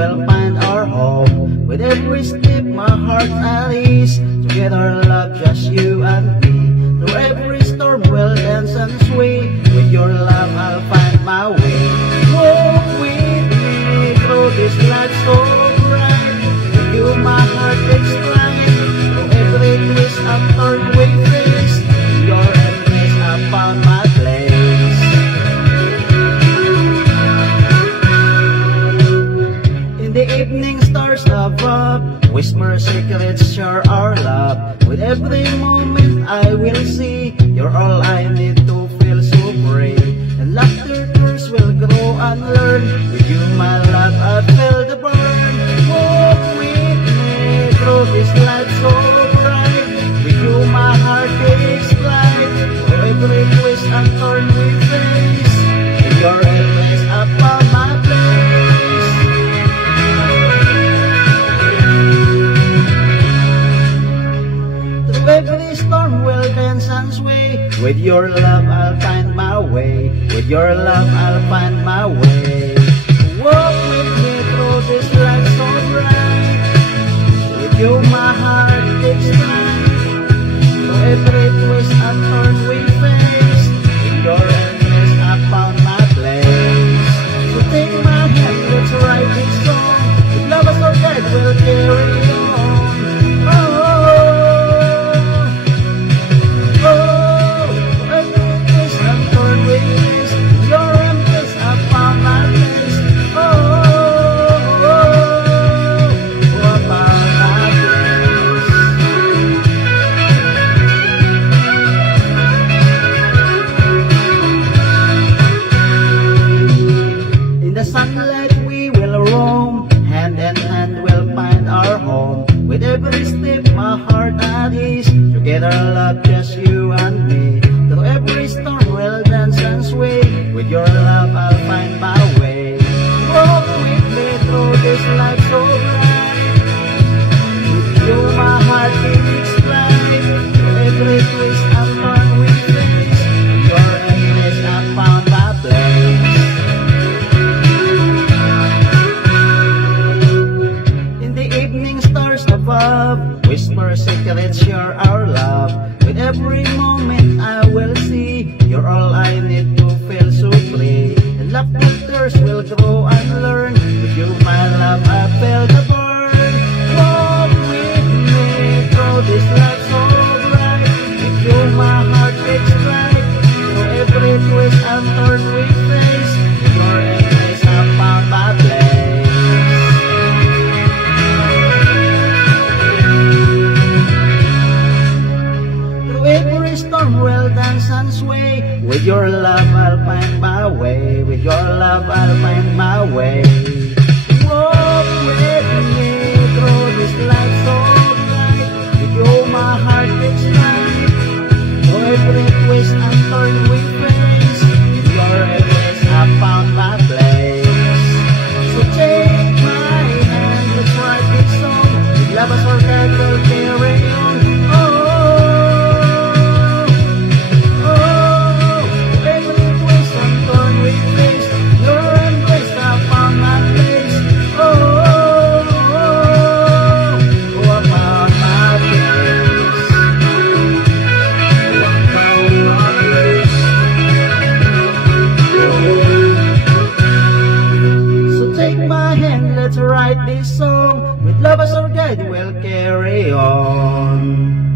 we'll find our home. With every step my heart at ease, together love just you and me. Through every storm we'll dance and sway, with your love I'll find my way. Walk with me through this life so bright, with you my heart takes flight. Through every twist and turn we face, in your embrace I found my place. In the evening stars above, whisper secrets, share our love. With every moment I will see, you're all I need to feel so free. And laughter tears will grow and learn, with you my love I feel the burn. Walk with me through this life so bright, with you my heart takes flight. For every twist and turn we face, in your embrace I found my place. Through every storm we'll dance and sway, with your love I'll find my way. With your love I'll find my way. Walk with me through this life so bright, with you my heart takes flight. Through every twist and turn we face, in your embrace I found my place. So take my hand, let's write this song. With love as our guide we'll carry on. Sunlight we will roam, hand in hand we'll find our home. With every step my heart at ease, together love just you and me. Through every storm we'll dance and sway, with your love I'll find my way. Walk with me through this life so bright, with you my heart takes flight. Through every twist and turn we face, in your embrace I found my place. Whisper secrets, share our love. With every moment I will see, you're all I need to feel so free. And laughter will grow and learn, with you my love I feel the burn. Walk with me through this life so bright, with you my heart takes flight. Through every twist and turn we face, in your embrace I found my place. We'll dance and sway, with your love I'll find my way. With your love I'll find my way. Walk with me through this life so bright, with you my heart takes flight. Through every twist and turn we face, in your embrace I found my place. So take my hand, let's write this song. With love as our guide we'll carry on. Let's write this song, with love as our guide we'll carry on.